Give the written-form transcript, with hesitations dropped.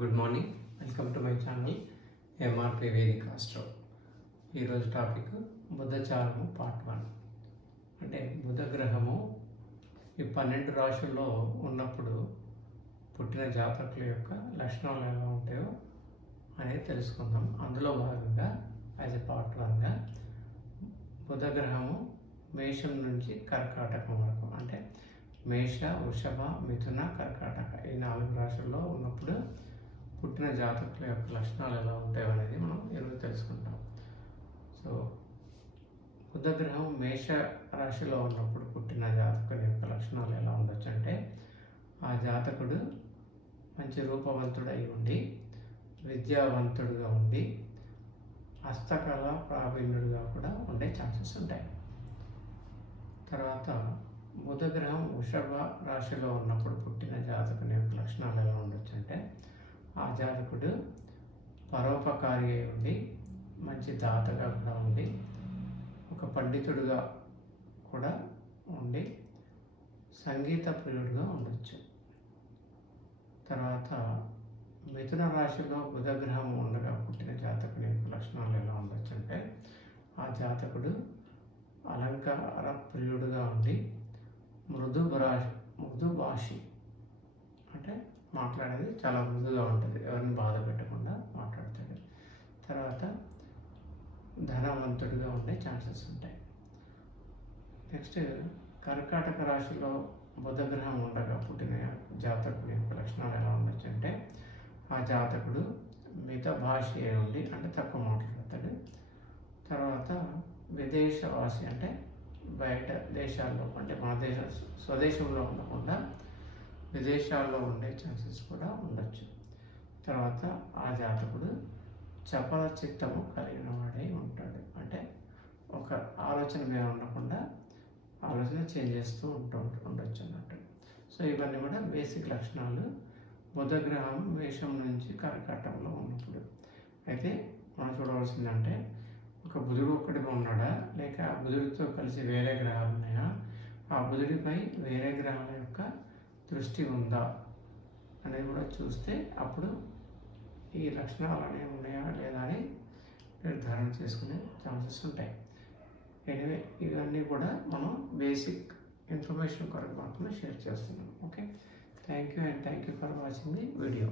Good morning, welcome to my channel MRP వేదిక astro. ఈరోజు topic బుధచారము part 1. అంటే బుధ గ్రహము ఈ 12 రాశుల్లో ఉన్నప్పుడు పుట్టిన జాతకుల యొక్క లక్షణాలు ఎలా ఉంటాయో అనేది తెలుసుకుందాం. అందులో భాగంగా యాజ్ ఎ పార్ట్ 1గా బుధ గ్రహము మేషం నుంచి కర్కాటకం వరకు, అంటే మేష, వృషభ, మిథున, కర్కాటక ఈ 4 రాశుల్లో ఉన్నప్పుడు పుట్టిన జాతకుల యొక్క లక్షణాలు ఎలా ఉంటాయో అనేది మనం ఈరోజు తెలుసుకుంటాం. సో బుధ గ్రహం మేష రాశిలో ఉన్నప్పుడు పుట్టిన జాతకుని యొక్క లక్షణాలు ఎలా ఉండొచ్చు అంటే, ఆ జాతకుడు మంచి రూపవంతుడై ఉండి, విద్యావంతుడుగా ఉండి, హస్తకళ ప్రావీణ్యుడిగా కూడా ఉండే ఛాన్సెస్ ఉంటాయి. తర్వాత బుధ గ్రహం వృషభ రాశిలో ఉన్నప్పుడు పుట్టిన జాతకుని యొక్క లక్షణాలు ఎలా ఉండొచ్చు అంటే, ఆ జాతకుడు పరోపకారి అయి ఉండి, మంచి దాతగా కూడా ఉండి, ఒక పండితుడుగా కూడా ఉండి, సంగీత ప్రియుడిగా ఉండొచ్చు. తర్వాత మిథున రాశిలో బుధ గ్రహం ఉండగా పుట్టిన జాతకుని యొక్క లక్షణాలు ఎలా ఉండొచ్చు అంటే, ఆ జాతకుడు అలంకార ప్రియుడుగా ఉండి, మృదు భాషి, అంటే మాట్లాడేది చాలా మృదుగా ఉంటుంది, ఎవరిని బాధ పెట్టకుండా మాట్లాడతాడు. తర్వాత ధనవంతుడిగా ఉండే ఛాన్సెస్ ఉంటాయి. నెక్స్ట్ కర్కాటక రాశిలో బుధ గ్రహం ఉండగా పుట్టిన జాతకుడి యొక్క లక్షణాలు ఎలా ఉండొచ్చు అంటే, ఆ జాతకుడు మిత భాష ఉండి, అంటే తక్కువ మాట్లాడతాడు. తర్వాత విదేశవాసి, అంటే బయట దేశాల్లో, అంటే మన స్వదేశంలో ఉండకుండా విదేశాల్లో ఉండే ఛాన్సెస్ కూడా ఉండొచ్చు. తర్వాత ఆ జాతకుడు చపల చిత్తము కలిగిన వాడై ఉంటాడు, అంటే ఒక ఆలోచన మీద ఉండకుండా ఆలోచన చేంజ్ చేస్తూ ఉండొచ్చు అన్నట్టు. సో ఇవన్నీ కూడా బేసిక్ లక్షణాలు బుధ గ్రహం మేషం నుంచి కర్కాటకంలో ఉన్నప్పుడు. అయితే మనం చూడవలసిందంటే, ఒక బుధుడు ఒక్కడిగా ఉన్నాడా, లేక ఆ బుధుడితో కలిసి వేరే గ్రహాలు ఉన్నాయా, ఆ బుధుడిపై వేరే గ్రహాల యొక్క దృష్టి ఉందా అనేది కూడా చూస్తే అప్పుడు ఈ లక్షణాలు అనేవి ఉన్నాయా లేదా అని నిర్ధారణ చేసుకునే ఛాన్సెస్ ఉంటాయి. ఎనివే ఇవన్నీ కూడా మనం బేసిక్ ఇన్ఫర్మేషన్ కొరకు మాత్రమే షేర్ చేస్తున్నాం. Okay, thank you and thank you for watching the video.